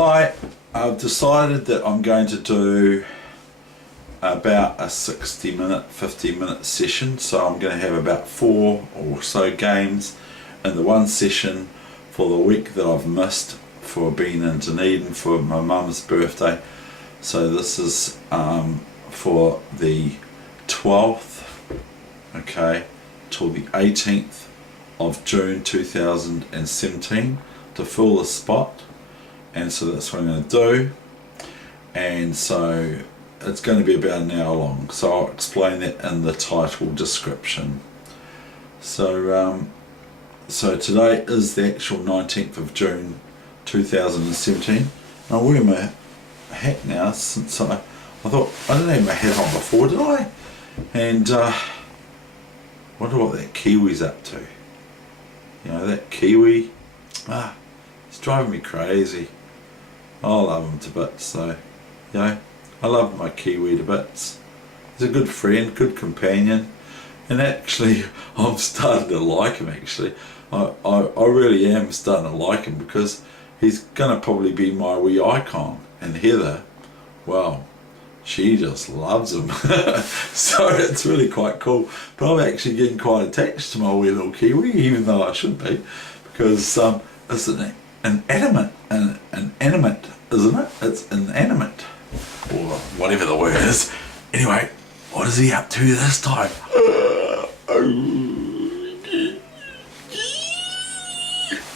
Hi, I've decided that I'm going to do about a 60-minute, 50-minute session. So I'm going to have about 4 or so games in the one session for the week that I've missed for being in Dunedin for my mum's birthday. So this is for the 12th, okay, till the 18th of June 2017 to fill the spot. And so that's what I'm going to do, and so it's going to be about an hour long, so I'll explain that in the title description. So today is the actual 19th of June 2017. I'm wearing my hat now since I thought I didn't have my hat on before, did I? And wonder what that Kiwi's up to. You know, that Kiwi, it's driving me crazy. I love him to bits, so, you know, I love my Kiwi to bits. He's a good friend, good companion, and actually, I'm starting to like him, actually. I really am starting to like him because he's going to probably be my wee icon. And Heather, well, she just loves him. So it's really quite cool. But I'm actually getting quite attached to my wee little Kiwi, even though I should be, because it's an animate, isn't it? It's inanimate, or whatever the word is. Anyway, what is he up to this time?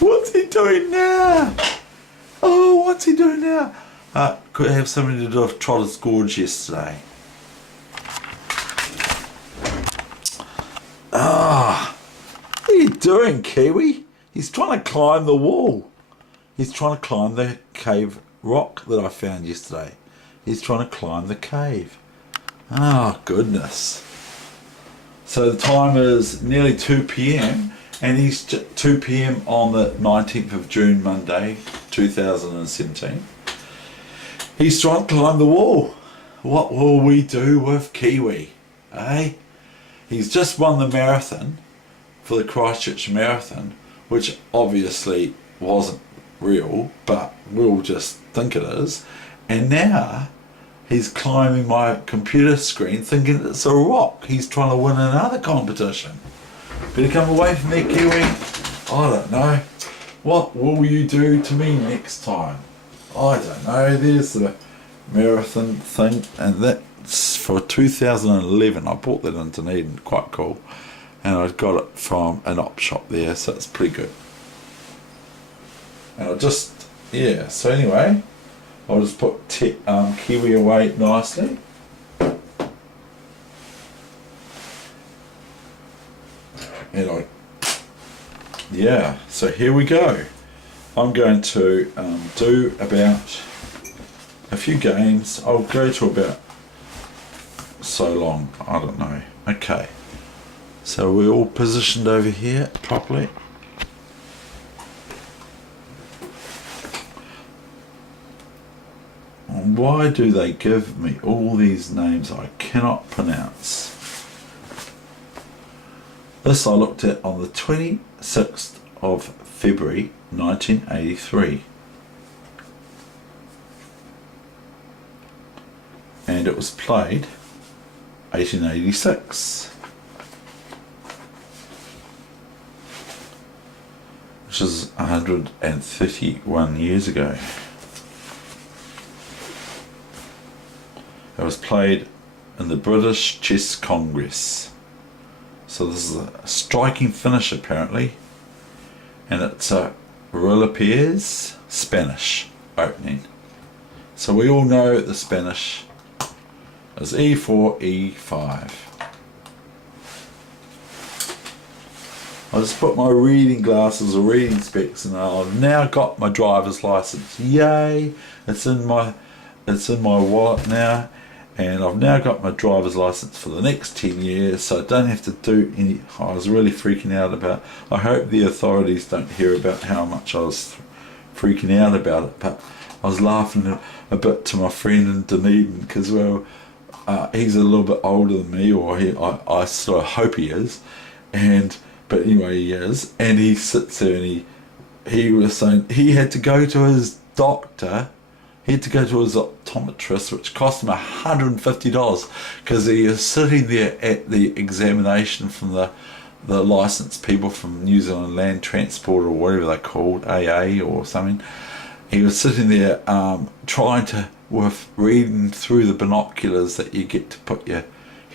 What's he doing now? Oh, what's he doing now? Could have something to do with Trotter's Gorge yesterday. What are you doing, Kiwi? He's trying to climb the wall. He's trying to climb the cave rock that I found yesterday. He's trying to climb the cave. Oh, goodness. So the time is nearly 2 p.m. and he's 2 p.m. on the 19th of June, Monday, 2017. He's trying to climb the wall. What will we do with Kiwi? Eh? He's just won the marathon for the Christchurch Marathon, which obviously wasn't real, but we'll just think it is. And now he's climbing my computer screen thinking it's a rock. He's trying to win another competition. Better come away from there, Kiwi. I don't know. What will you do to me next time? I don't know. There's the marathon thing, and that's for 2011. I bought that in Dunedin, quite cool. And I got it from an op shop there, so it's pretty good. And I'll just, yeah, so anyway, I'll just put Kiwi away nicely. And yeah, so here we go. I'm going to do about a few games. I'll go to about so long, I don't know. Okay, so we're all positioned over here properly. Why do they give me all these names I cannot pronounce? This I looked at on the 26th of February 1983. And it was played 1886. Which is 131 years ago. It was played in the British Chess Congress. So this is a striking finish apparently, and it's a Relapierre's Spanish opening. So we all know the Spanish is E4, E5. I just put my reading glasses or reading specs and I've now got my driver's license. Yay! It's in my wallet now. And I've now got my driver's license for the next 10 years, so I don't have to do any. I was really freaking out about. I hope the authorities don't hear about how much I was freaking out about it, but I was laughing a bit to my friend in Dunedin because, well, he's a little bit older than me, or I sort of hope he is, but anyway he is, and he sits there and he was saying he had to go to his doctor. He had to go to his optometrist, which cost him $150 because he was sitting there at the examination from the licensed people from New Zealand Land Transport or whatever they're called, AA or something. He was sitting there trying to, with reading through the binoculars that you get to put your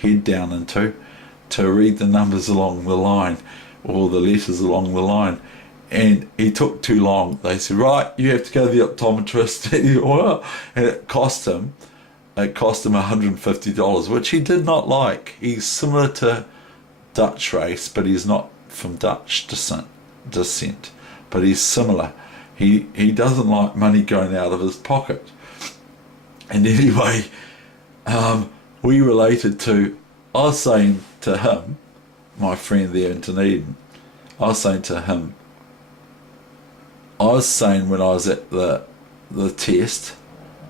head down into, to read the numbers along the line or the letters along the line. And he took too long. They said, right, you have to go to the optometrist. And it cost him $150, which he did not like. He's similar to Dutch race, but he's not from Dutch descent, but he's similar. He doesn't like money going out of his pocket. And anyway, we related to, I was saying to him, my friend there in Dunedin, I was saying when I was at the test,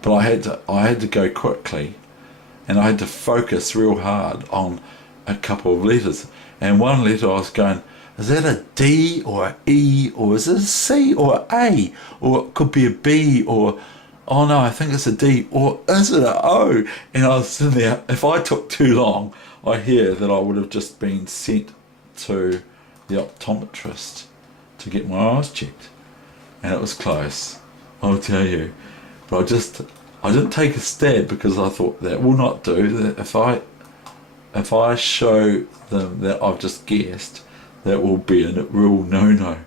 but I had to go quickly, and I had to focus real hard on a couple of letters. And one letter I was going, is that a D or an E, or is it a C or an A, or it could be a B, or oh no, I think it's a D, or is it an O? And I was sitting there. If I took too long, I hear that I would have just been sent to the optometrist to get my eyes checked. And it was close, I'll tell you. But I didn't take a stab, because I thought that will not do. That if I show them that I've just guessed, that will be a real no-no.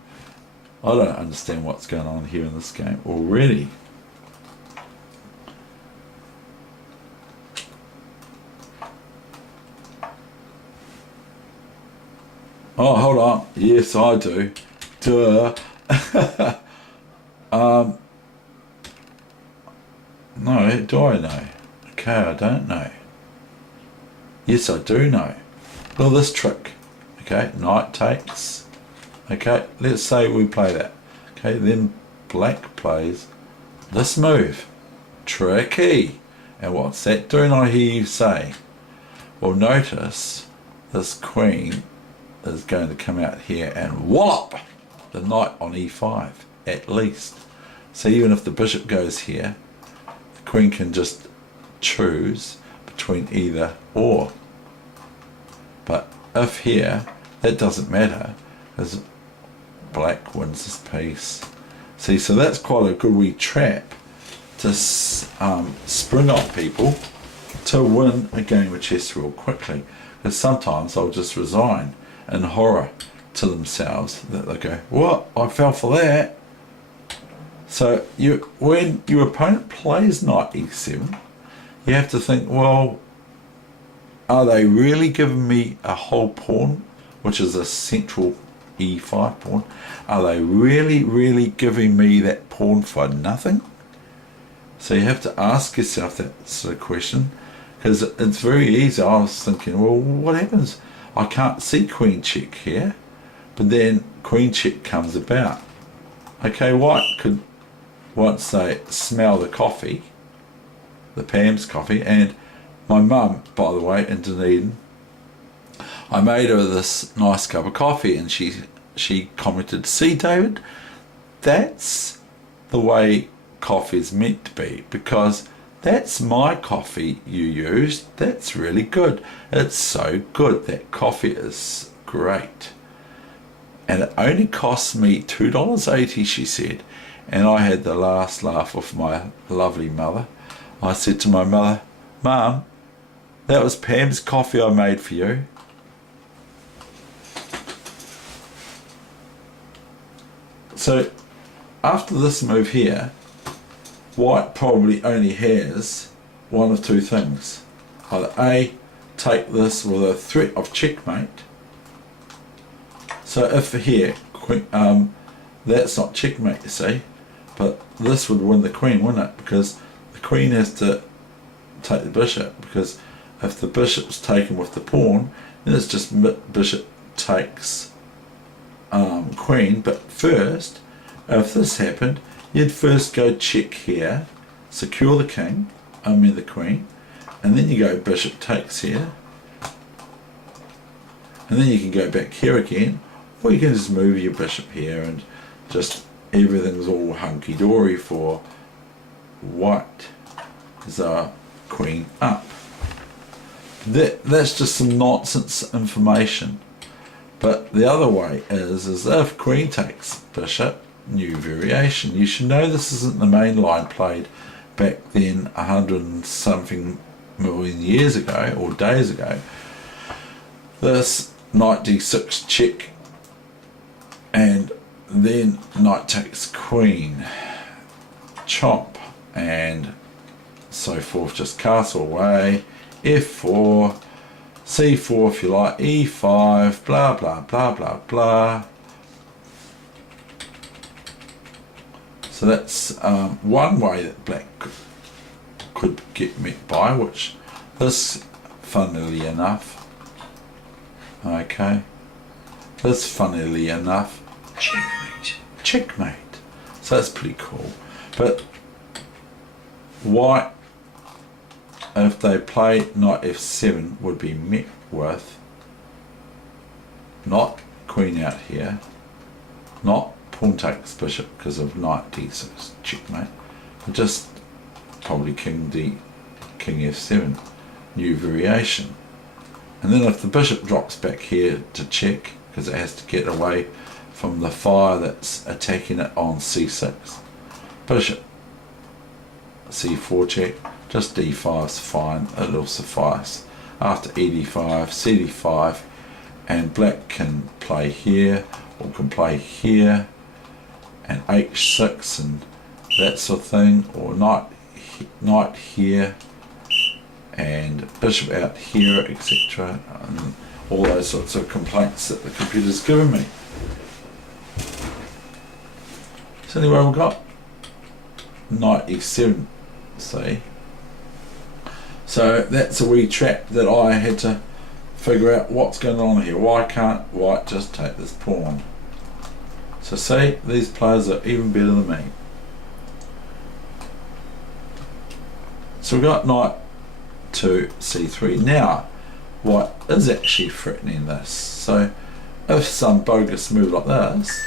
I don't understand what's going on here in this game already. Oh, hold on. Yes, I do. Duh. No, do I know? Okay, I don't know. Yes, I do know. Well, this trick. Okay, knight takes. Okay, let's say we play that. Okay, then black plays this move. Tricky. And what's that doing, I hear you say? Well, notice this queen is going to come out here and wallop the knight on e5, at least. So even if the bishop goes here, the queen can just choose between either or. But if here, that doesn't matter, because black wins this piece. See, so that's quite a good wee trap to spring on people to win a game of chess real quickly. Because sometimes they'll just resign in horror to themselves, that they go, what, I fell for that. So when your opponent plays knight e7, you have to think, well, are they really giving me a whole pawn, which is a central e5 pawn? Are they really giving me that pawn for nothing? So you have to ask yourself that sort of question, because it's very easy. I was thinking, well, what happens? I can't see queen check here, but then queen check comes about. Okay, white could, once they smell the coffee, the Pam's coffee, and my mum, by the way, in Dunedin, I made her this nice cup of coffee, and she commented, see David, that's the way coffee is meant to be, because that's my coffee you used. That's really good. It's so good. That coffee is great. And it only cost me $2.80, she said. And I had the last laugh of my lovely mother. I said to my mother, Mum, that was Pam's coffee I made for you. So after this move here, white probably only has one of two things. Either A, take this with a threat of checkmate. So if here, that's not checkmate, you see, but this would win the queen, wouldn't it? Because the queen has to take the bishop, because if the bishop's taken with the pawn, then it's just bishop takes queen. But first, if this happened, you'd first go check here, secure the king, the queen, and then you go bishop takes here, and then you can go back here again, or you can just move your bishop here, and just everything's all hunky-dory for white is our queen up. That's just some nonsense information. But the other way is if queen takes bishop, new variation. You should know this isn't the main line played back then 100 and something million years ago or days ago. This knight d6 check, and then knight takes queen, chop, and so forth, just castle away, f4, c4 if you like, e5, blah blah blah blah blah. So that's one way that black could get met by, which this, funnily enough, okay, this, funnily enough, checkmate. So that's pretty cool. But white, if they play knight f7, would be met with not queen out here, not pawn takes bishop because of knight d6 checkmate, but just probably king f7, new variation. And then if the bishop drops back here to check, because it has to get away from the fire that's attacking it on c6, bishop c4 check, just d5's fine, it'll suffice. After e5, cd5, and black can play here or can play here, and h6 and that sort of thing, or knight here and bishop out here, etc., and all those sorts of complaints that the computer's given me. So anyway, we've got knight e7, see. So that's a wee trap that I had to figure out what's going on here. Why can't white just take this pawn? So see, these players are even better than me. So we've got knight to c3. Now, white is actually threatening this. So if some bogus move like this,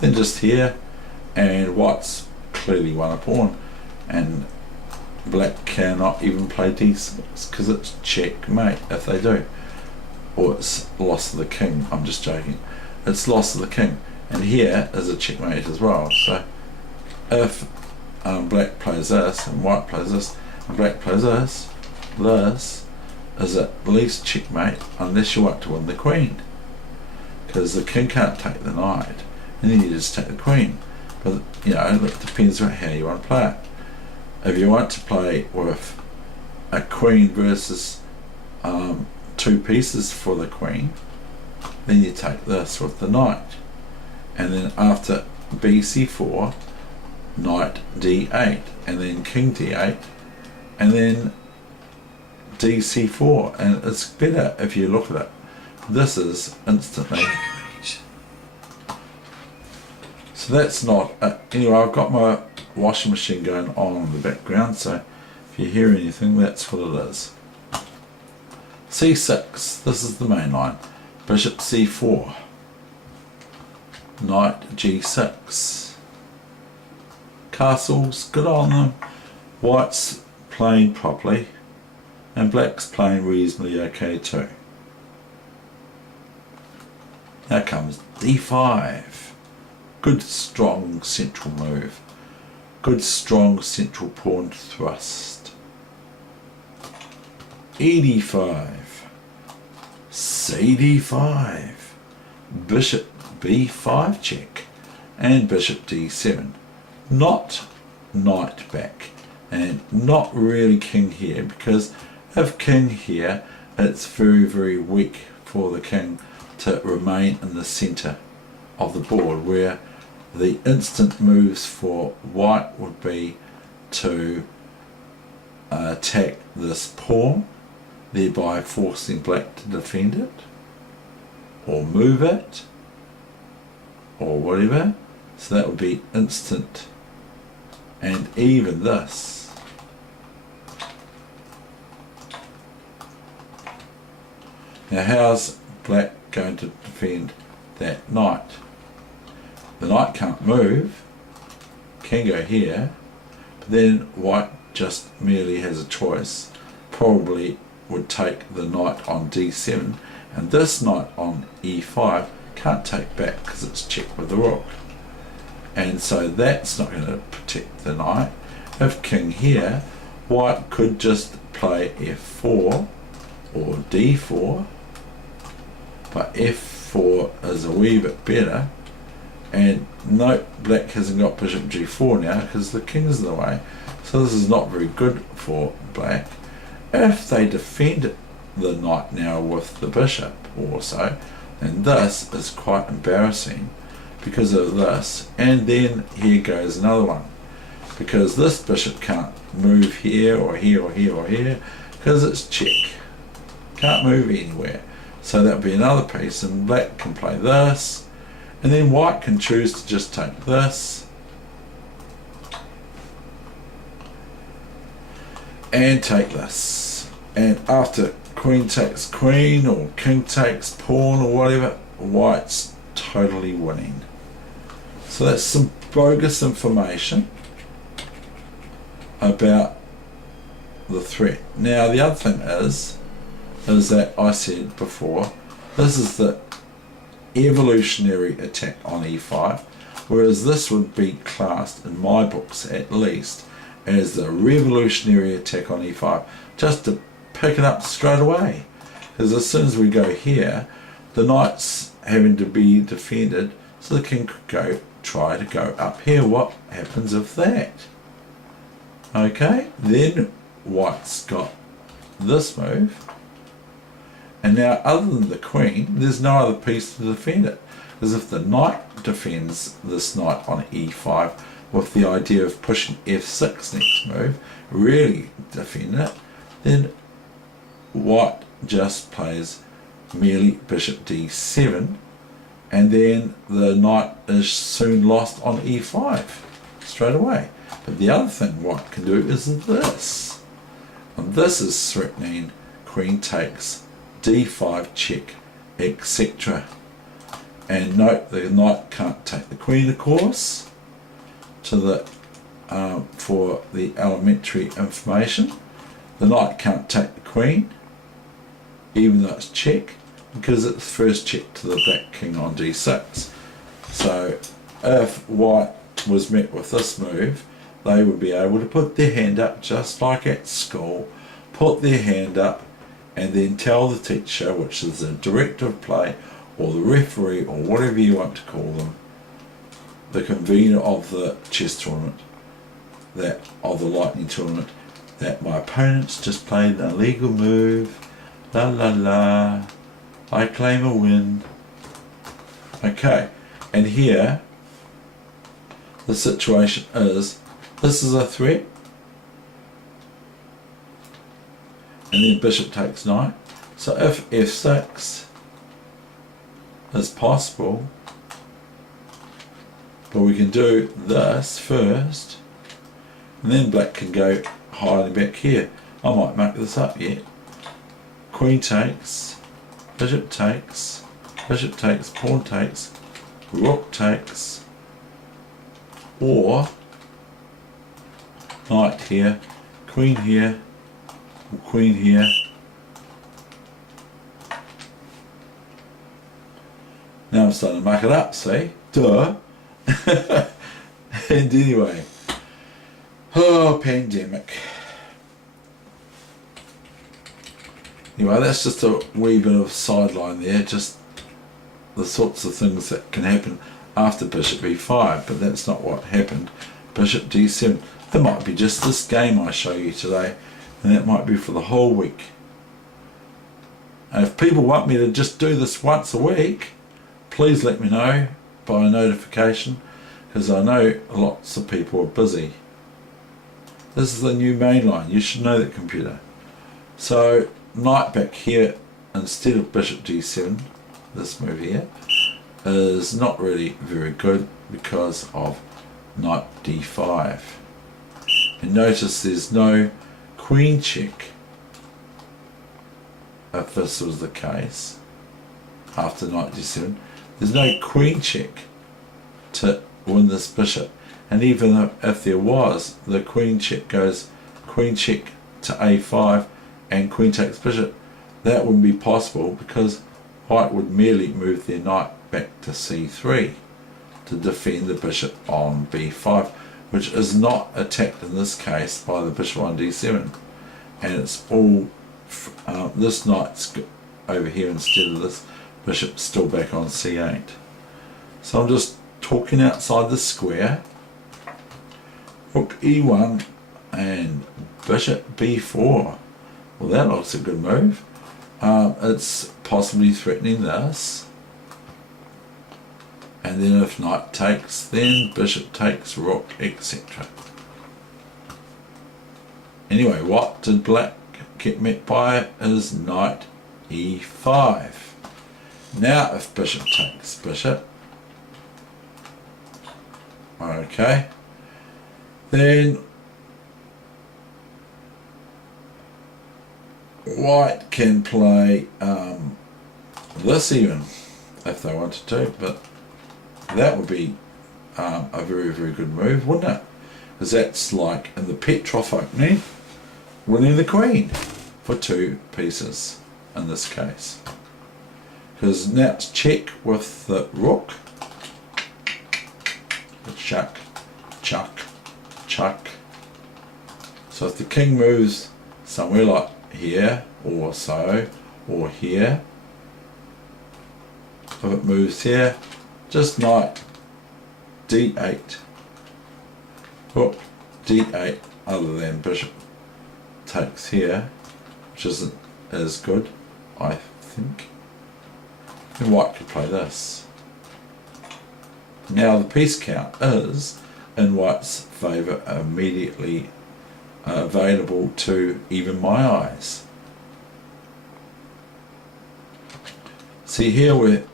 then just here, and white's clearly won a pawn, and black cannot even play d6 because it's checkmate if they do, or it's loss of the king. I'm just joking, it's loss of the king, and here is a checkmate as well. So if black plays this and white plays this and black plays this, this is at least checkmate unless you want to win the queen, because the king can't take the knight and then you just take the queen. But you know, it depends on how you want to play it. If you want to play with a queen versus two pieces for the queen, then you take this with the knight, and then after bc4, knight d8, and then king d8, and then dc4, and it's better if you look at it. This is instantly. So that's not anyway. I've got my washing machine going on in the background, so if you hear anything, that's what it is. c6, this is the main line. Bishop c4, knight g6, castles, good on them. White's playing properly and black's playing reasonably okay too. Now comes d5. Good strong central move. Good strong central pawn thrust. e5, cd5, bishop b5 check, and bishop d7. Not knight back, and not really king here, because if king here, it's very, very weak for the king to remain in the centre of the board, where the instant moves for white would be to attack this pawn, thereby forcing black to defend it, or move it, or whatever. So that would be instant. And even this. Now how's black going to defend that knight? The knight can't move, can go here, but then white just merely has a choice, probably would take the knight on d7, and this knight on e5 can't take back because it's checked with the rook, and so that's not going to protect the knight. If king here, white could just play f4 or d4, but f4 is a wee bit better, and note black hasn't got bishop g4 now because the king's in the way, so this is not very good for black. If they defend the knight now with the bishop also, then this is quite embarrassing because of this, and then here goes another one, because this bishop can't move here or here or here or here because it's check, can't move anywhere, so that would be another piece, and black can play this, and then white can choose to just take this and take this, and after queen takes queen or king takes pawn or whatever, white's totally winning. So that's some bogus information about the threat. Now the other thing is that I said before, this is the evolutionary attack on e5, whereas this would be classed, in my books at least, as the revolutionary attack on e5, just to pick it up straight away, because as soon as we go here, the knight's having to be defended, so the king could try to go up here. What happens if that? Okay, then white's got this move, and now other than the queen, there's no other piece to defend it, because if the knight defends this knight on e5 with the idea of pushing f6 next move, really defend it, then white just plays merely bishop d7, and then the knight is soon lost on e5 straight away. But the other thing white can do is this, and this is threatening queen takes d5 check, etc. And note the knight can't take the queen, of course, to the for the elementary information. The knight can't take the queen, even though it's check, because it's first check to the black king on d6. So if white was met with this move, they would be able to put their hand up just like at school, put their hand up and then tell the teacher, which is the director of play or the referee or whatever you want to call them, the convener of the chess tournament, that of the lightning tournament, that my opponent's just played an illegal move, la la la, I claim a win. Okay, and here the situation is, this is a threat, and then bishop takes knight. So if f6 is possible, but we can do this first, and then black can go hiding back here. I might make this up yet. Queen takes, bishop takes, pawn takes, rook takes, or knight here, queen here, or queen here. Now I'm starting to make it up, see? Duh! And anyway, oh, pandemic. Anyway, that's just a wee bit of sideline there, just the sorts of things that can happen after bishop e5, but that's not what happened. Bishop d7. It might be just this game I show you today, and that might be for the whole week. And if people want me to just do this once a week, please let me know by notification, because I know lots of people are busy. This is the new main line, you should know that, computer. So knight back here instead of bishop d7, this move here, is not really very good because of knight d5. And notice there's no queen check if this was the case after knight d7. There's no queen check to win this bishop, And even if there was, the queen check goes queen check to a5 and queen takes bishop. That wouldn't be possible because white would merely move their knight back to c3 to defend the bishop on b5, which is not attacked in this case by the bishop on d7, and it's all this knight's over here instead of this bishop still back on c8. So I'm just talking outside the square. Rook e1 and bishop b4. Well, that looks a good move. It's possibly threatening this. And then if knight takes, then bishop takes, rook, etc. Anyway, what did black get met by is knight e5. Now if bishop takes bishop, okay, then white can play this even if they wanted to, but that would be a very, very good move, wouldn't it? Because that's like in the Petrov opening, winning the queen for 2 pieces in this case. Because now it's check with the rook, chuck, chuck, chuck. So if the king moves somewhere like here or so, or here, if it moves here, just knight d8, rook d8, other than bishop takes here, which isn't as good, I think. And white could play this. Now the piece count is in white's favour, immediately available to even my eyes. See here where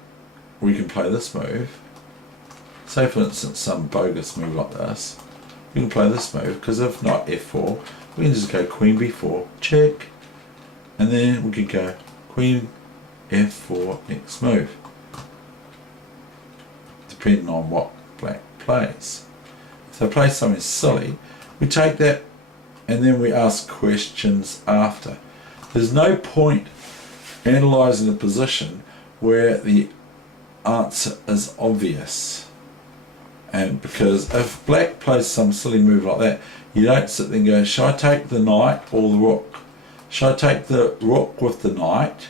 we can play this move. Say for instance some bogus move like this. We can play this move because if knight f4, we can just go queen b4, check, and then we could go queen f4 next move, depending on what black plays. If they play something silly, we take that and then we ask questions after. There's no point analysing the position where the answer is obvious, and because if black plays some silly move like that, you don't sit there and go, should I take the knight or the rook? Should I take the rook with the knight,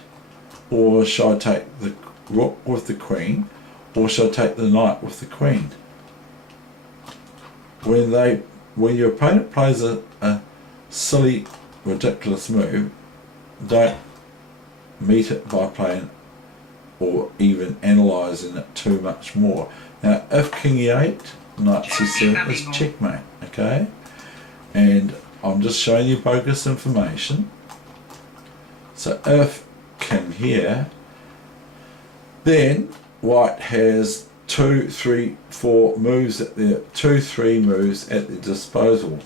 or should I take the rook with the queen, or should I take the knight with the queen? When your opponent plays a silly, ridiculous move, don't meet it by playing or even analysing it too much more. Now if king e8, knight c7 is checkmate, okay? And I'm just showing you bogus information. So if king here, then white has 2, 3, 4 moves at their 2, 3 moves at their disposal.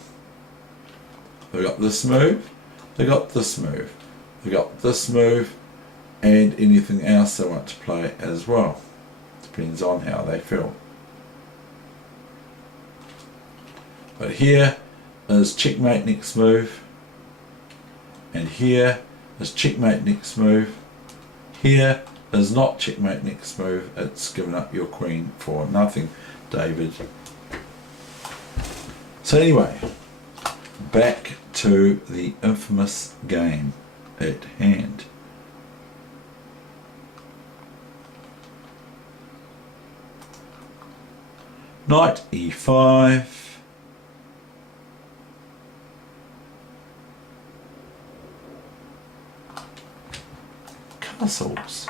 They got this move, they got this move, they got this move, and anything else they want to play as well. Depends on how they feel. But here is checkmate next move, and here is checkmate next move. Here is not checkmate next move. It's given up your queen for nothing, David. So anyway, back to the infamous game at hand. Knight e5, castles.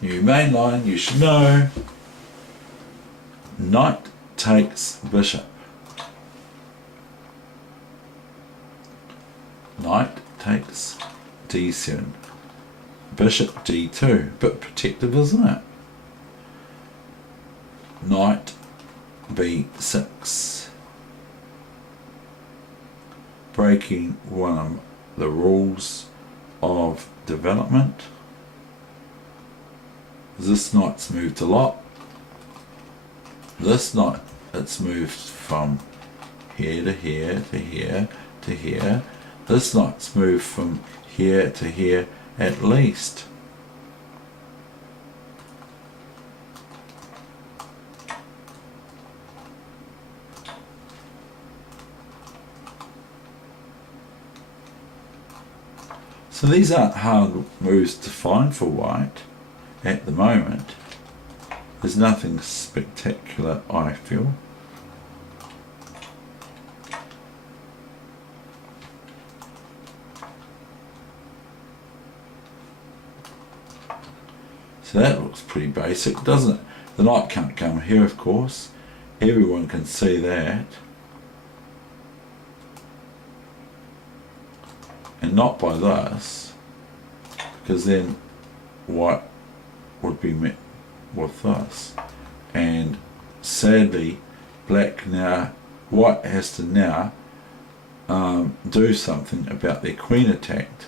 New main line, you should know. Knight takes bishop. Knight takes d7. Bishop d2. Bit protective, isn't it? Knight b6. Breaking one of the rules of development. This knight's moved a lot. this knight, it's moved from here to here to here to here. This knight's moved from here to here at least. So these aren't hard moves to find for white at the moment. There's nothing spectacular, I feel. So that looks pretty basic, doesn't it? The knight can't come here, of course. Everyone can see that. And not by this, because then white would be met with this. And sadly, white has to now do something about their queen attacked.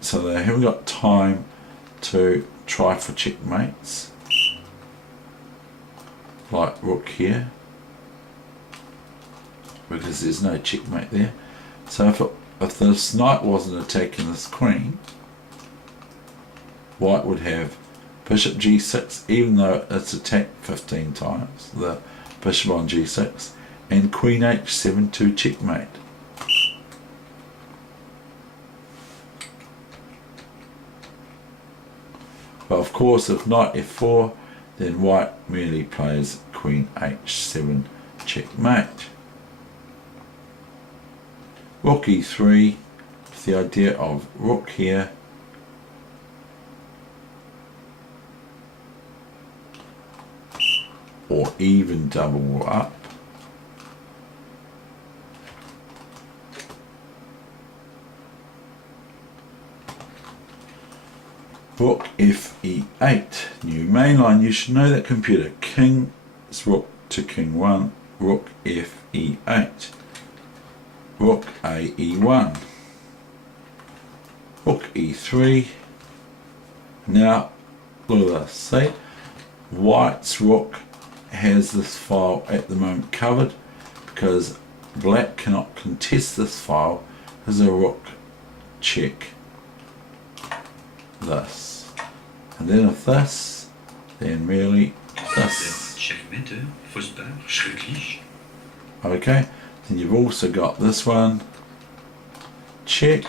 So they haven't got time to try for checkmates, like rook here, because there's no checkmate there. So if this knight wasn't attacking this queen, white would have bishop g6, even though it's attacked 15 times, the bishop on g6, and queen h7 to checkmate. But of course, if knight f4, then white merely plays queen h7 checkmate. Rook e3, with the idea of rook here, or even double up. Rook fe8, new mainline. You should know that, computer. King's rook to king 1, rook fe8. Rook ae1, rook e3. Now look at this, see, white's rook has this file at the moment covered because black cannot contest this file as a rook check this, and then if this, then merely this. Okay. Then you've also got this one, check,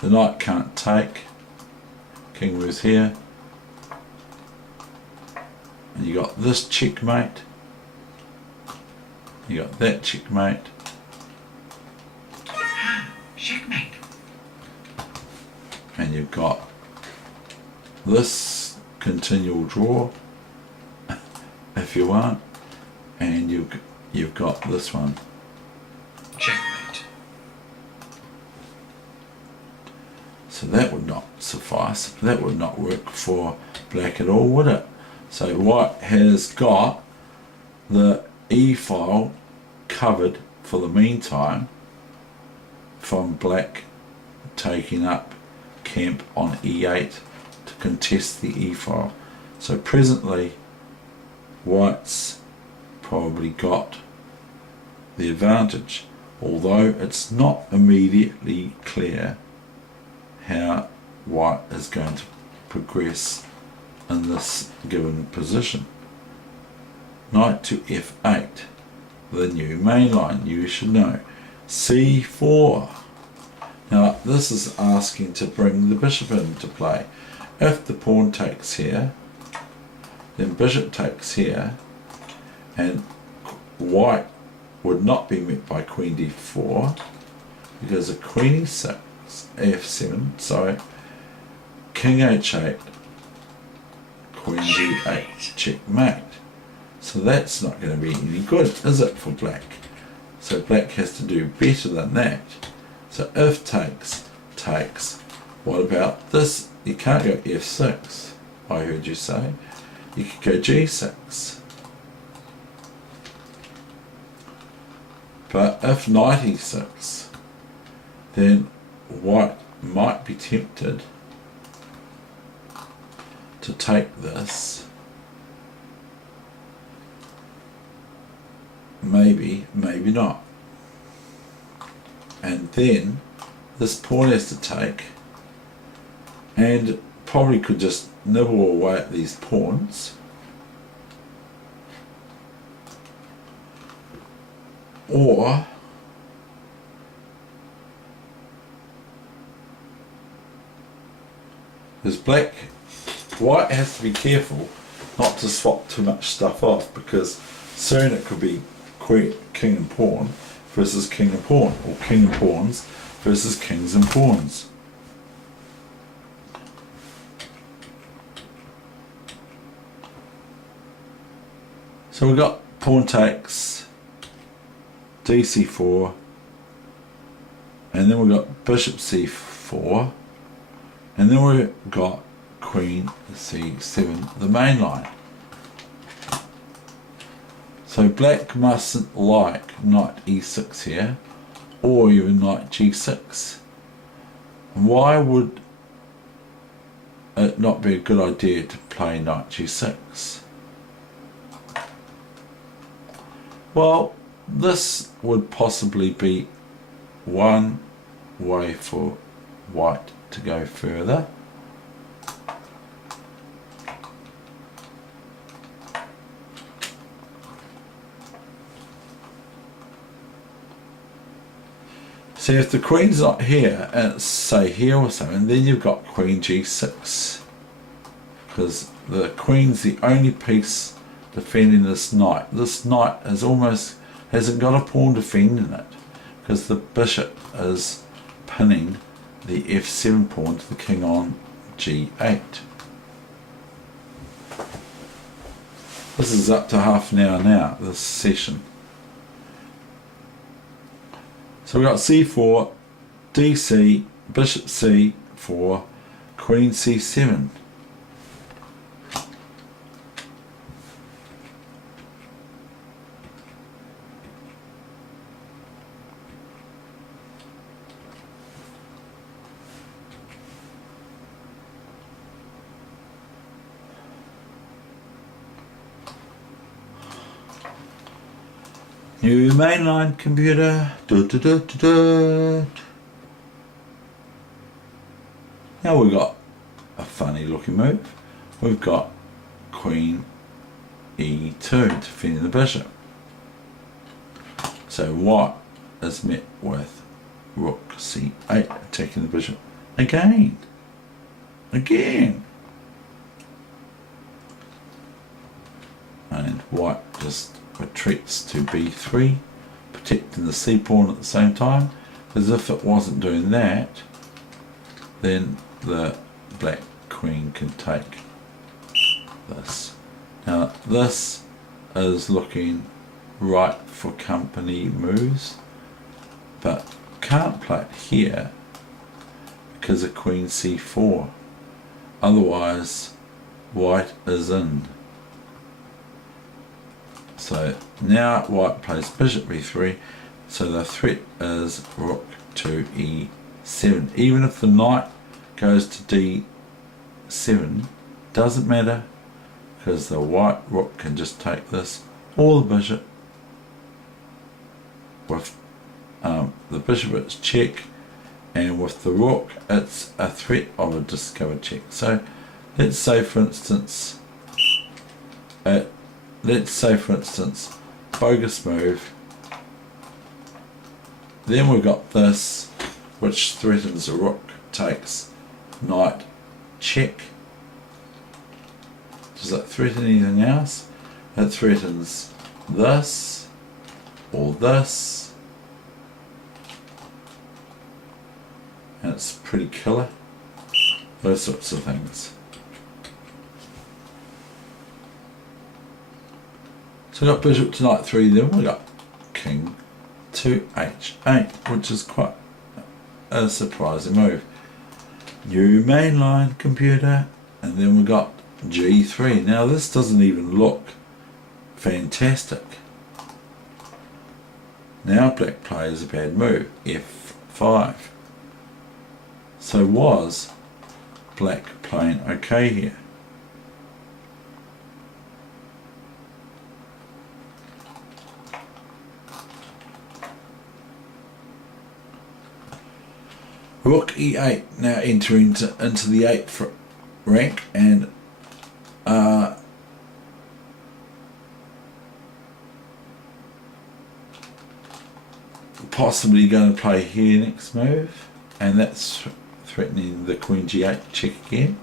the knight can't take, king moves here, and you got this checkmate, you got that checkmate, checkmate, and you've got this continual draw, if you want, and you've got this one. Checkmate. So that would not suffice. That would not work for black at all, would it? So white has got the E file covered for the meantime from black taking up camp on E8 to contest the E file. So presently white's probably got the advantage, although it's not immediately clear how white is going to progress in this given position. Knight to f8, the new main line, you should know. c4. Now this is asking to bring the bishop into play. If the pawn takes here, then bishop takes here, and white would not be met by queen d4 because of queen e6, f7, so king h8, queen g8, checkmate. So that's not going to be any good, is it, for black? So black has to do better than that. So if takes, what about this? You can't go f6, I heard you say. You could go g6. But if knight e6, then white might be tempted to take this maybe, maybe not. And then this pawn has to take, and probably could just nibble away at these pawns, or because white has to be careful not to swap too much stuff off, because soon it could be queen, king and pawn versus king and pawn, or king and pawns versus kings and pawns. So we've got pawn takes, dc4, and then we've got bishop c4, and then we've got queen c7, the main line. So black mustn't like knight e6 here, or even knight g6. Why would it not be a good idea to play knight g6? Well, this would possibly be one way for white to go further. See, if the queen's not here, and it's say here or something, then you've got queen g6, because the queen's the only piece defending this knight. This knight is almost hasn't got a pawn defending it, because the bishop is pinning the f7 pawn to the king on g8. This is up to half an hour now, this session. So we've got c4, dc, bishop c4, queen c7. New mainline computer. Now we've got a funny looking move. We've got queen e2 defending the bishop. So white is met with rook c8 attacking the bishop again. And white just retreats to b3, protecting the c pawn at the same time, because if it wasn't doing that, then the black queen can take this. Now this is looking right for company moves, but can't play it here because of queen c4, otherwise white is in. So now white plays bishop b3, so the threat is rook to e7. Even if the knight goes to d7, doesn't matter, because the white rook can just take this, or the bishop. With the bishop it's check, and with the rook it's a threat of a discovered check. So let's say for instance, bogus move. Then we've got this, which threatens a rook takes, knight check. Does it threaten anything else? It threatens this, or this, and it's pretty killer. Those sorts of things. So we've got bishop to knight 3, then we've got king to h8, which is quite a surprising move. New mainline computer, and then we've got g3. Now this doesn't even look fantastic. Now black plays a bad move, f5. So was black playing okay here? Rook e8, now entering into the 8th rank, and possibly going to play here next move, and that's threatening the queen g8 check again,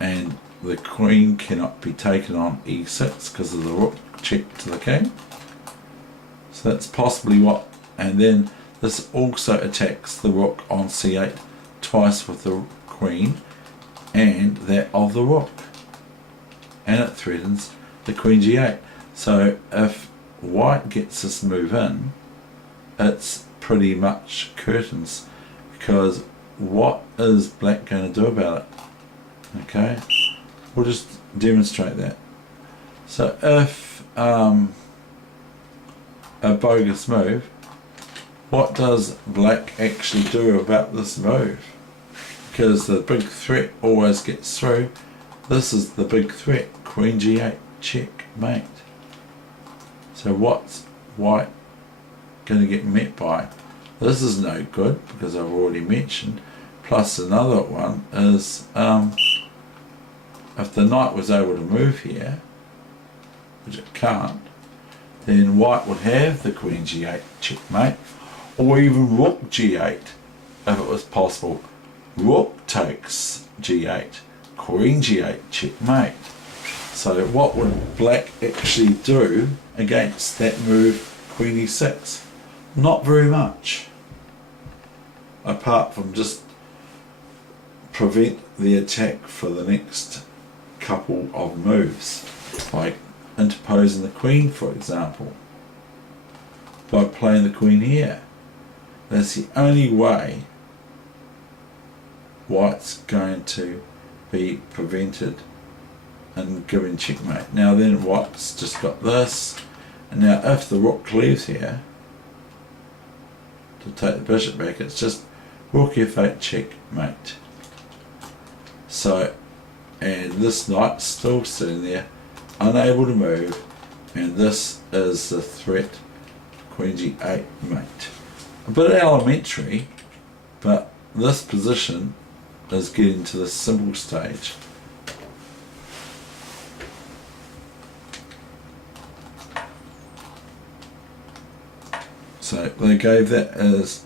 and the queen cannot be taken on e6 because of the rook check to the king. So that's possibly what, and then this also attacks the rook on c8 twice with the queen and that of the rook, and it threatens the queen g8. So if white gets this move in, it's pretty much curtains, because what is black going to do about it? Okay, we'll just demonstrate that. So if a bogus move, what does black actually do about this move? Because the big threat always gets through. This is the big threat, queen g8 checkmate. So what's white going to get met by? This is no good, because I've already mentioned. Plus another one is if the knight was able to move here, which it can't, then white would have the queen g8 checkmate, or even rook g8 if it was possible. Rook takes g8, queen g8 checkmate. So what would black actually do against that move, queen e6? Not very much, apart from just prevent the attack for the next couple of moves, like interposing the queen, for example, by playing the queen here. That's the only way white's going to be prevented and given checkmate. Now then, white's just got this, and now if the rook leaves here to take the bishop back, it's just rook f8 checkmate. So, and this knight's still sitting there, unable to move, and this is the threat, queen g8 mate. A bit elementary, but this position is getting to the simple stage. So they gave that as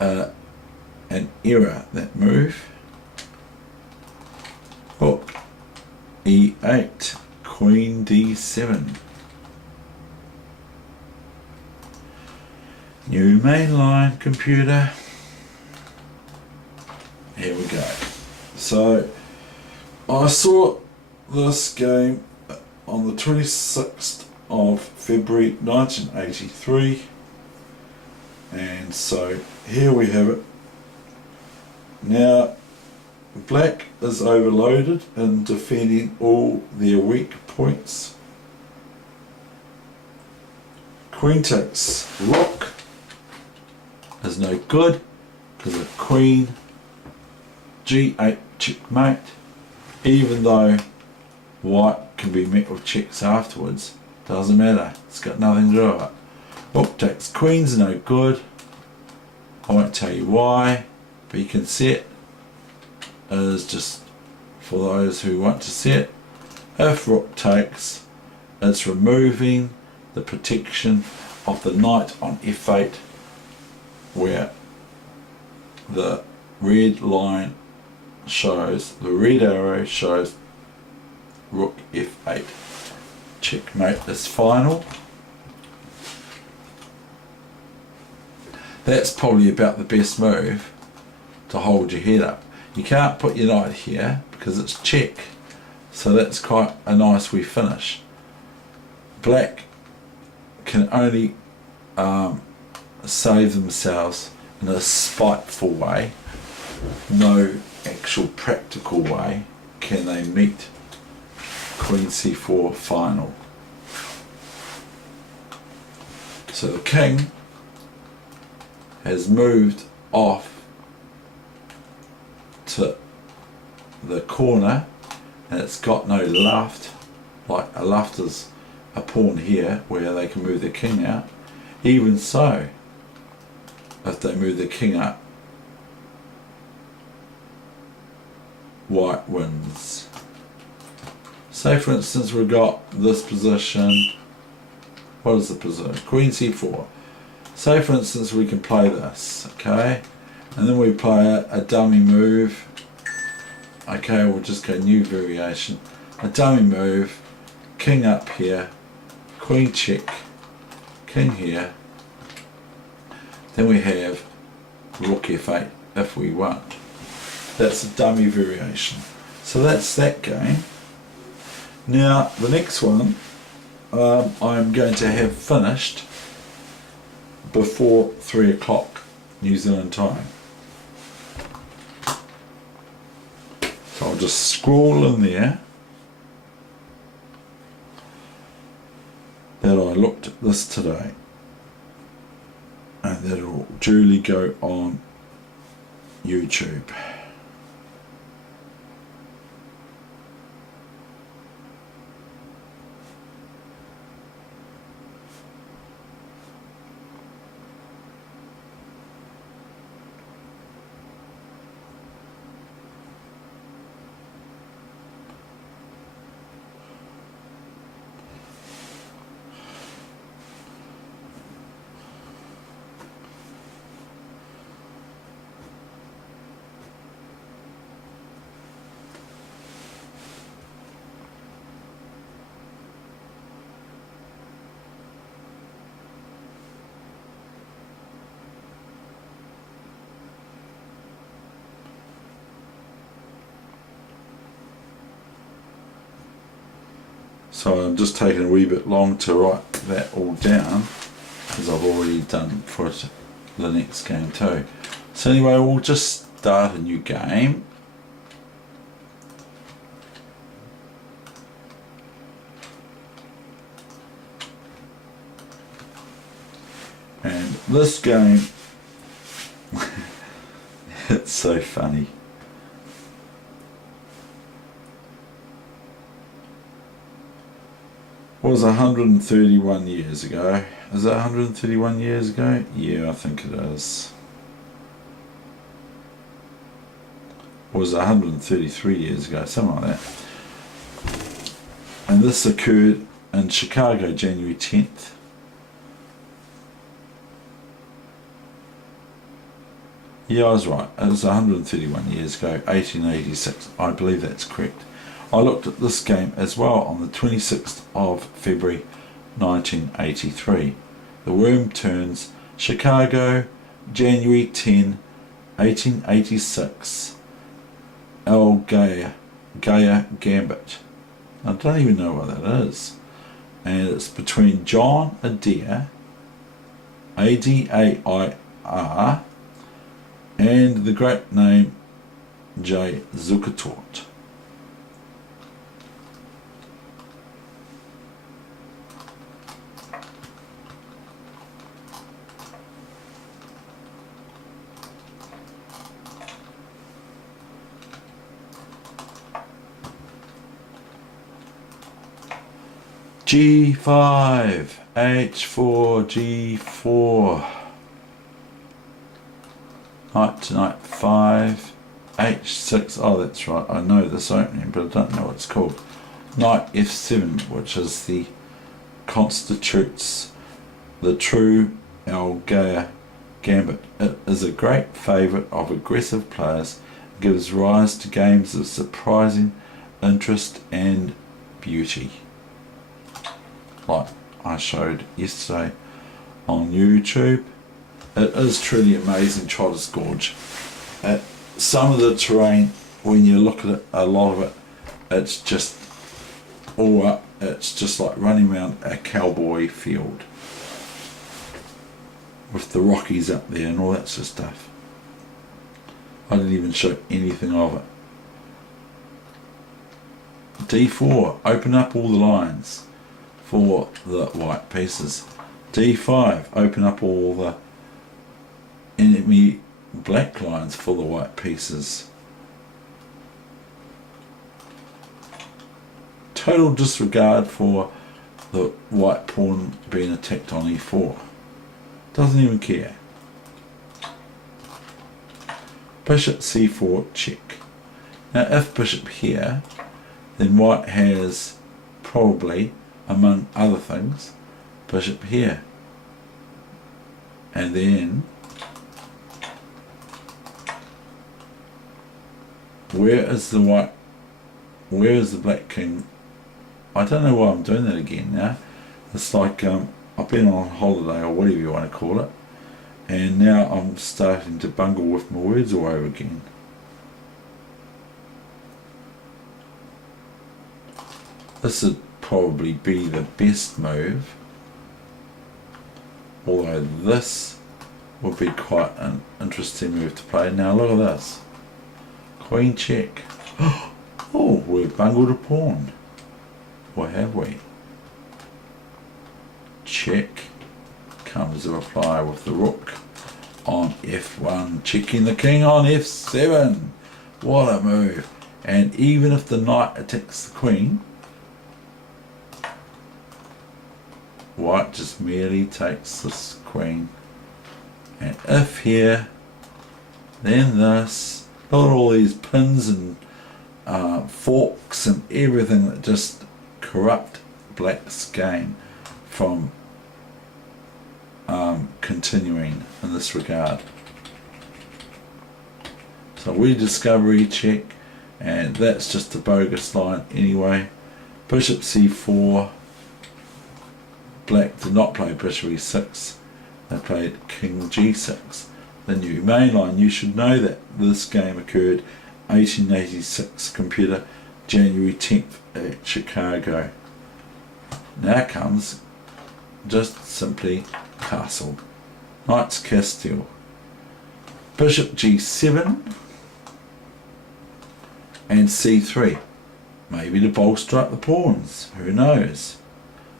an error, that move. Rook e8, queen d7. New mainline computer. Here we go. So I saw this game on the 26th of February 1983, and so here we have it. Now black is overloaded in defending all their weak points. Queen takes rook is no good because of queen g8 checkmate, even though white can be met with checks afterwards. Doesn't matter, it's got nothing to do with it. Rook takes queen's no good. I won't tell you why, but you can see it as just for those who want to see it. If rook takes, it's removing the protection of the knight on f8, where the red line shows, the red arrow shows rook f8 checkmate is final. That's probably about the best move to hold your head up. You can't put your knight here because it's check, so that's quite a nice wee finish. Black can only save themselves in a spiteful way. No actual practical way can they meet queen c4 final. So the king has moved off to the corner, and it's got no luft. Like a luft is a pawn here where they can move the king out. Even so, if they move the king up, white wins. Say for instance we've got this position. What is the position? Queen c4. Say for instance we can play this, okay? And then we play a dummy move. Okay, we'll just go new variation. A dummy move, king up here, queen check, king here. Then we have rook f8 if we want. That's a dummy variation. So that's that game. Now the next one I'm going to have finished before 3 o'clock New Zealand time. So I'll just scroll in there that I looked at this today, and that'll duly go on YouTube. So I'm just taking a wee bit long to write that all down, because I've already done for it the next game too. So anyway, we'll just start a new game. And this game, it's so funny. Was 131 years ago. Is that 131 years ago? Yeah, I think it is. Was 133 years ago, something like that. And this occurred in Chicago, January 10th. Yeah, I was right. It was 131 years ago, 1886. I believe that's correct. I looked at this game as well on the 26th of February 1983. The Worm Turns, Chicago, January 10, 1886. El Gaia Gambit. I don't even know what that is. And it's between John Adair, Adair, and the great name J. Zukertort. G5, H4, G4, knight to knight 5, H6, oh that's right, I know this opening but I don't know what it's called, knight F7, which is constitutes the true El Gaia Gambit. It is a great favourite of aggressive players, gives rise to games of surprising interest and beauty. Like I showed yesterday on YouTube. It is truly amazing Trotter's Gorge. Some of the terrain, when you look at it, a lot of it, it's just all up, it's just like running around a cowboy field with the Rockies up there and all that sort of stuff. I didn't even show anything of it. D4, open up all the lines for the white pieces. D5, open up all the enemy black lines for the white pieces. Total disregard for the white pawn being attacked on E4. Doesn't even care. Bishop C4 check. Now if bishop here, then white has probably, among other things, bishop here. And then where is the black king? I don't know why I'm doing that again now. It's like I've been on holiday or whatever you want to call it, and now I'm starting to bungle with my words all over again. This would probably be the best move, although this would be quite an interesting move to play. Now look at this. Queen check. Oh, we've bungled a pawn. Or have we? Check. Comes the reply with the rook on f1, checking the king on f7. What a move. And even if the knight attacks the queen, white just merely takes this queen. And if here, then this. Look at all these pins and forks and everything that just corrupt black's game from continuing in this regard. So rediscovery check, and that's just a bogus line anyway. Bishop c4. Black did not play bishop e6, they played king g6. The new main line. You should know that this game occurred 1886 computer, January 10th at Chicago. Now comes just simply castle. Knight's Castile. Bishop g7 and c3. Maybe to bolster up the pawns, who knows.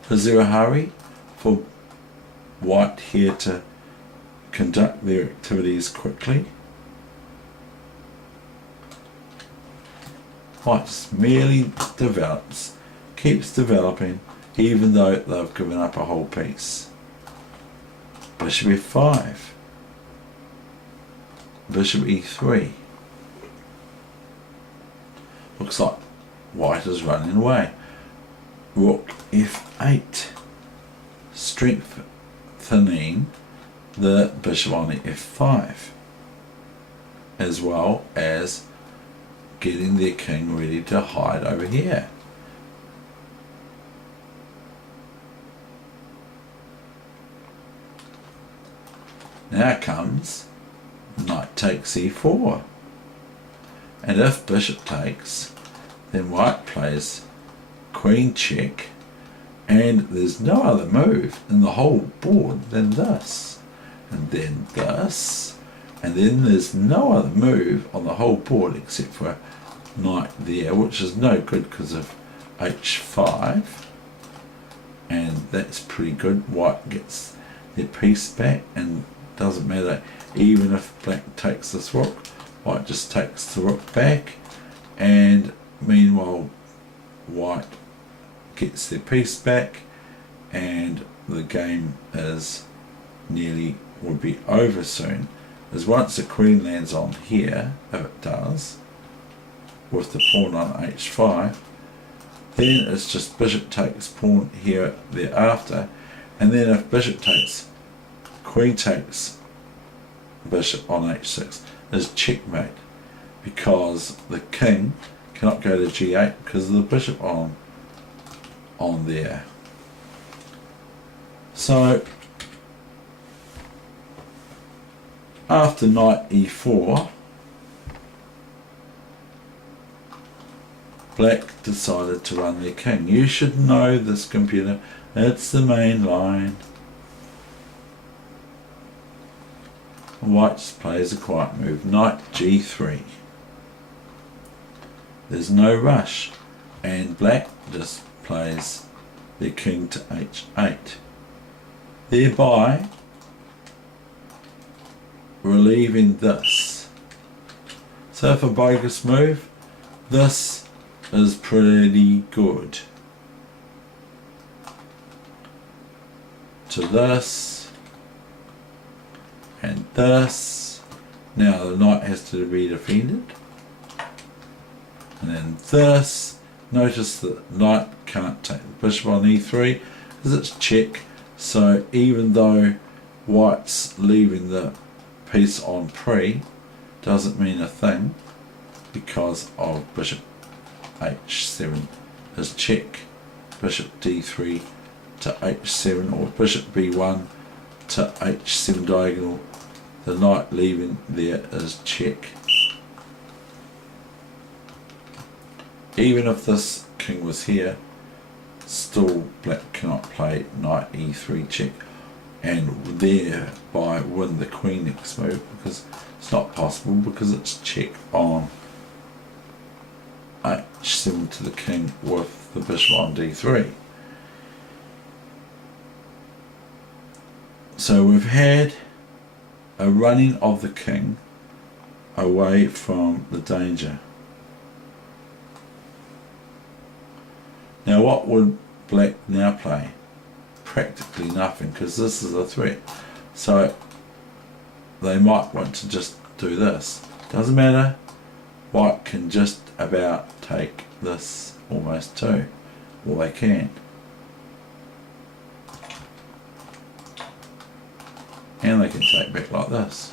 Is there a hurry for white here to conduct their activities quickly? White just merely develops, keeps developing, even though they've given up a whole piece. Bishop f5. Bishop e3. Looks like white is running away. Rook f8. Strengthening the bishop on f5, as well as getting their king ready to hide over here. Now comes knight takes e4, and if bishop takes, then white plays queen check, and there's no other move in the whole board than this, and then this, and then there's no other move on the whole board except for knight there, which is no good because of h5, and that's pretty good. White gets their piece back, and doesn't matter even if black takes this rook, white just takes the rook back, and meanwhile white gets their piece back, and the game is nearly would be over soon, as once the queen lands on here, if it does, with the pawn on h5, then it's just bishop takes pawn here thereafter, and then if bishop takes, queen takes bishop on h6 is checkmate, because the king cannot go to g8 because of the bishop on there. So after knight e4, black decided to run their king. You should know this, computer, it's the main line. White plays a quiet move, knight g3. There's no rush, and black just plays their king to h8, thereby relieving this. So for bogus move, this is pretty good. To this and this. Now the knight has to be defended. And then this, notice that knight can't take the bishop on e3 because it's check. So even though white's leaving the piece on pre, doesn't mean a thing because of bishop h7 is check, bishop d3 to h7, or bishop b1 to h7 diagonal, the knight leaving there is check. Even if this king was here, still black cannot play knight e3 check and thereby win the queen next move, because it's not possible, because it's check on h7 to the king with the bishop on d3. So we've had a running of the king away from the danger. Now what would black now play? Practically nothing, because this is a threat. So they might want to just do this. Doesn't matter, white can just about take this almost too, or they can. And they can take back like this,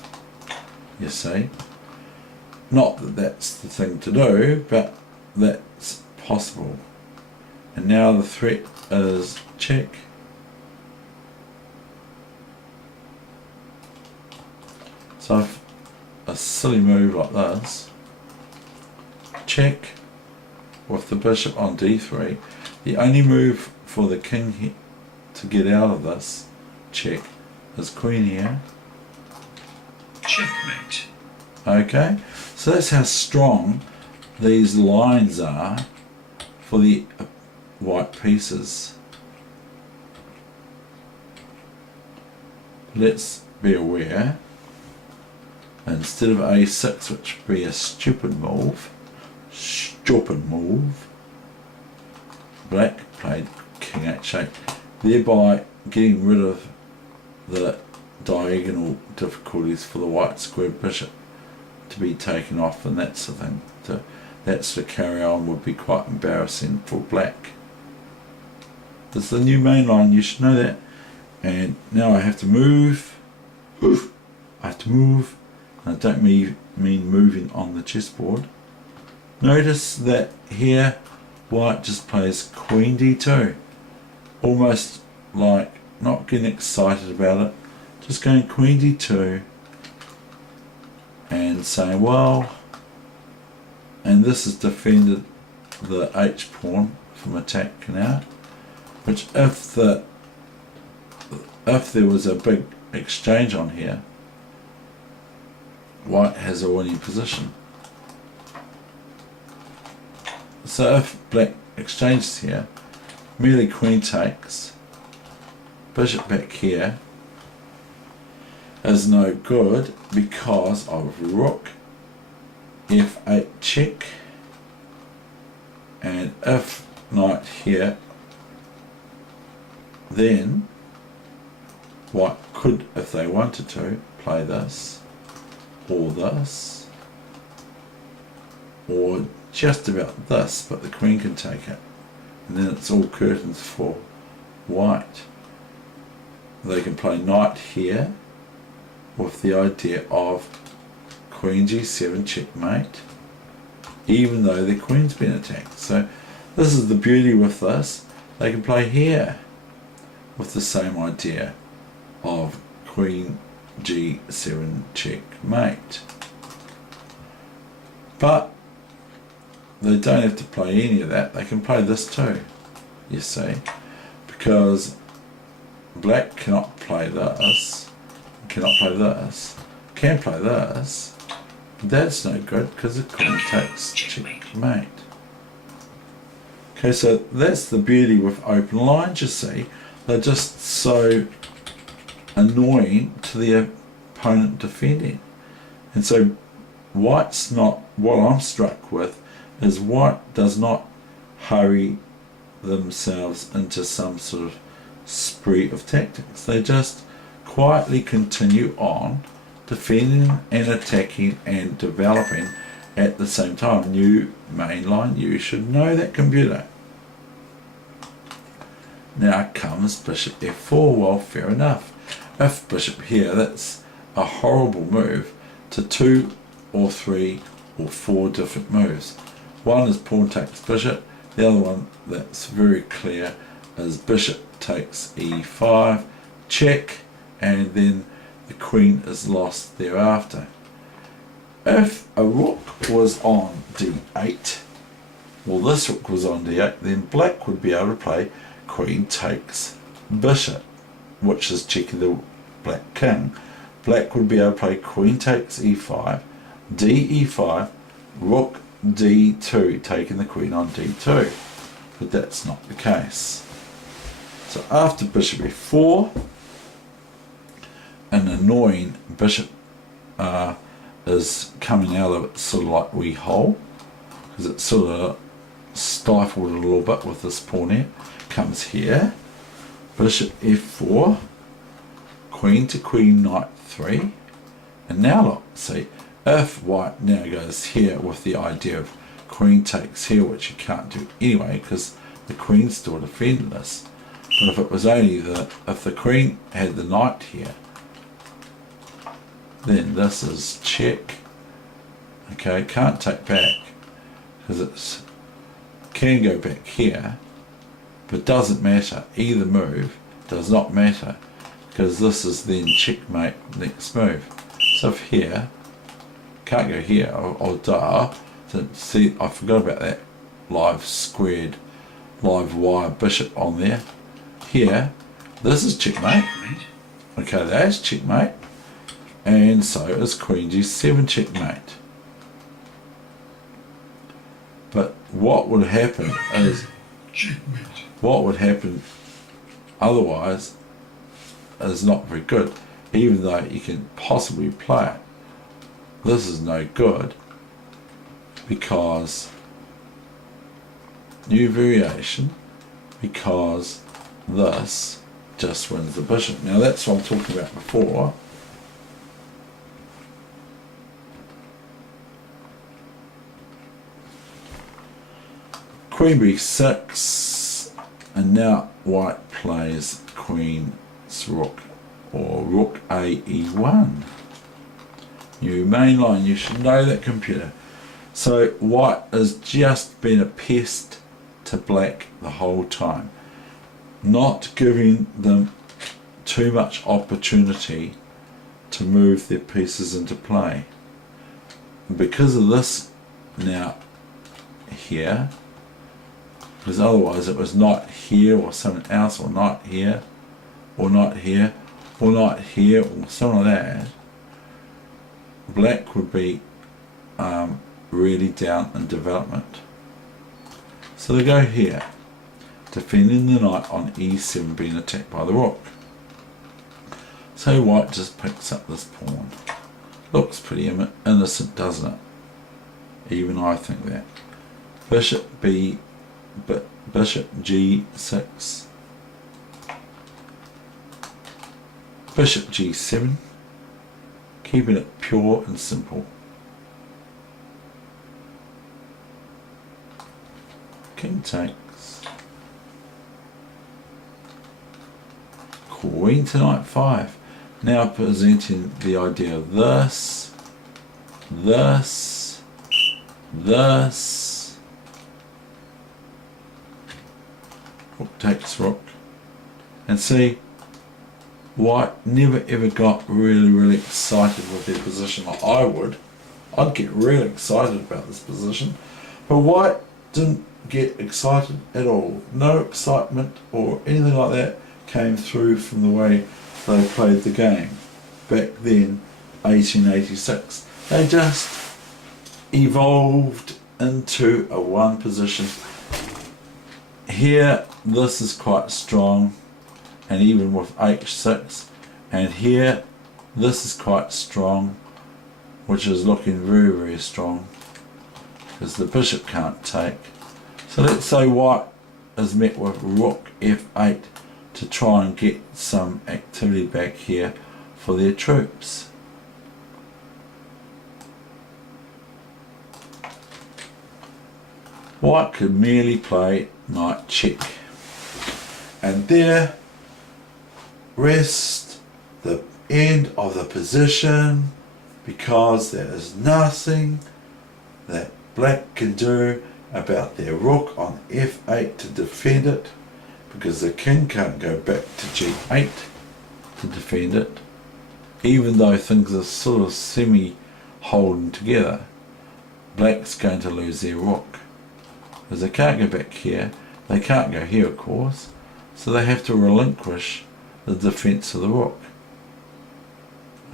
you see. Not that that's the thing to do, but that's possible. And now the threat is check. So if a silly move like this, check with the bishop on d3, the only move for the king to get out of this check is queen here. Checkmate. Okay, so that's how strong these lines are for the white pieces. Let's be aware, instead of a6, which would be a stupid move, black played king h8, thereby getting rid of the diagonal difficulties for the white squared bishop to be taken off, and that's the thing. That's to carry on would be quite embarrassing for black. This is the new main line, you should know that. And now I have to move. I have to move. And I don't mean moving on the chessboard. Notice that here white just plays queen d2. Almost like not getting excited about it. Just going queen d2 and saying, well, and this has defended the h pawn from attacking out, which if there was a big exchange on here, white has a winning position. So if black exchanges here, merely queen takes, bishop back here is no good because of rook f8 check, and if knight here, then white could, if they wanted to, play this, or just about this, but the queen can take it, and then it's all curtains for white. They can play knight here with the idea of queen g7 checkmate, even though the queen's been attacked. So this is the beauty with this. They can play here with the same idea of queen g7 checkmate, but they don't have to play any of that. They can play this too, you see, because black cannot play this, cannot play this, can play this, but that's no good because the queen takes checkmate. Okay, so that's the beauty with open lines, you see. They're just so annoying to the opponent defending. And so white's not, what I'm struck with is white does not hurry themselves into some sort of spree of tactics. They just quietly continue on defending and attacking and developing, at the same time. New main line, you should know that, computer. Now comes bishop f4. Well, fair enough. If bishop here, that's a horrible move to 2 or 3 or 4 different moves. One is pawn takes bishop, the other one that's very clear is bishop takes e5, check, and then the queen is lost thereafter. If a rook was on d8, well, this rook was on d8, then black would be able to play queen takes bishop, which is checking the black king. Black would be able to play queen takes e5, d-e5, rook d2, taking the queen on d2. But that's not the case. So after bishop f4, an annoying bishop is coming out of it, sort of like wee hole, because it's sort of stifled a little bit with this pawn here. Comes here, bishop f4, queen to queen, knight 3, and now look, see, if white now goes here with the idea of queen takes here, which you can't do anyway because the queen's still defendless, but if it was only if the queen had the knight here, then this is check. Okay, can't take back because it's can go back here, but doesn't matter. Either move does not matter because this is then checkmate next move. So if here, can't go here, I'll die. So see, I forgot about that live squared, live wire bishop on there. Here, this is checkmate. Okay, that's checkmate. And so is queen g7 checkmate. But what would happen is, what would happen otherwise is not very good, even though you can possibly play it. This is no good because new variation, because this just wins the bishop. Now that's what I'm talking about before. Queen b6, and now white plays queen's rook, or rook a e1. New main line, you should know that, computer. So white has just been a pest to black the whole time, not giving them too much opportunity to move their pieces into play. And because of this now here, because otherwise it was not here or something else, or not here, or not here, or not here, or something like that, black would be really down in development. So they go here, defending the knight on e7 being attacked by the rook. So white just picks up this pawn. Looks pretty innocent, doesn't it? Even I think that. Bishop g6, bishop g7, keeping it pure and simple. King takes, queen to knight 5, now presenting the idea of this, rook takes rook, and see, white never ever got really excited with their position like I would. I'd get really excited about this position, but white didn't get excited at all. No excitement or anything like that came through from the way they played the game back then, 1886. They just evolved into a one position. Here this is quite strong, and even with h6, and here this is quite strong, which is looking very strong because the bishop can't take. So let's say white is met with rook f8 to try and get some activity back here for their troops. White could merely play knight check, and there rests the end of the position, because there is nothing that black can do about their rook on f8 to defend it, because the king can't go back to g8 to defend it, even though things are sort of semi-holding together. Black's going to lose their rook, because they can't go back here, they can't go here of course, so they have to relinquish the defence of the rook.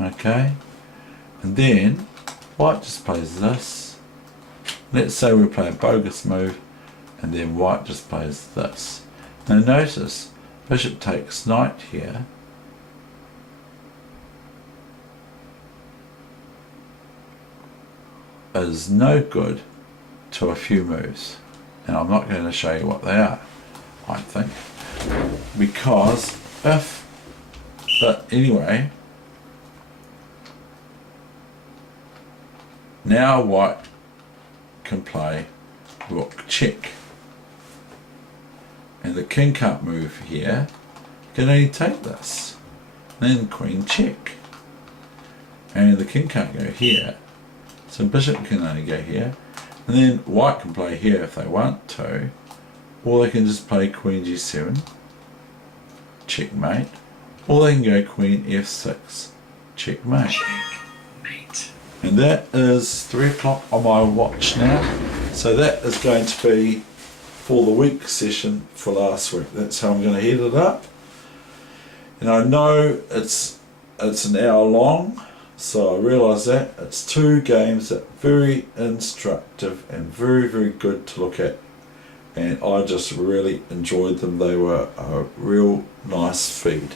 Okay, and then white just plays this. Let's say we play a bogus move, and then white just plays this. Now notice, bishop takes knight here, is no good to a few moves, and I'm not going to show you what they are, I think, because but anyway, now white can play rook check, and the king can't move here, can only take this, then queen check, and the king can't go here, so bishop can only go here, and then white can play here if they want to, or they can just play queen g7, checkmate, or they can go queen f6, checkmate. And that is 3 o'clock on my watch now, so that is going to be for the week session for last week. That's how I'm going to head it up, and I know it's an hour long, so I realise that it's 2 games that are very instructive and very, very good to look at, and I just really enjoyed them. They were a real nice feed.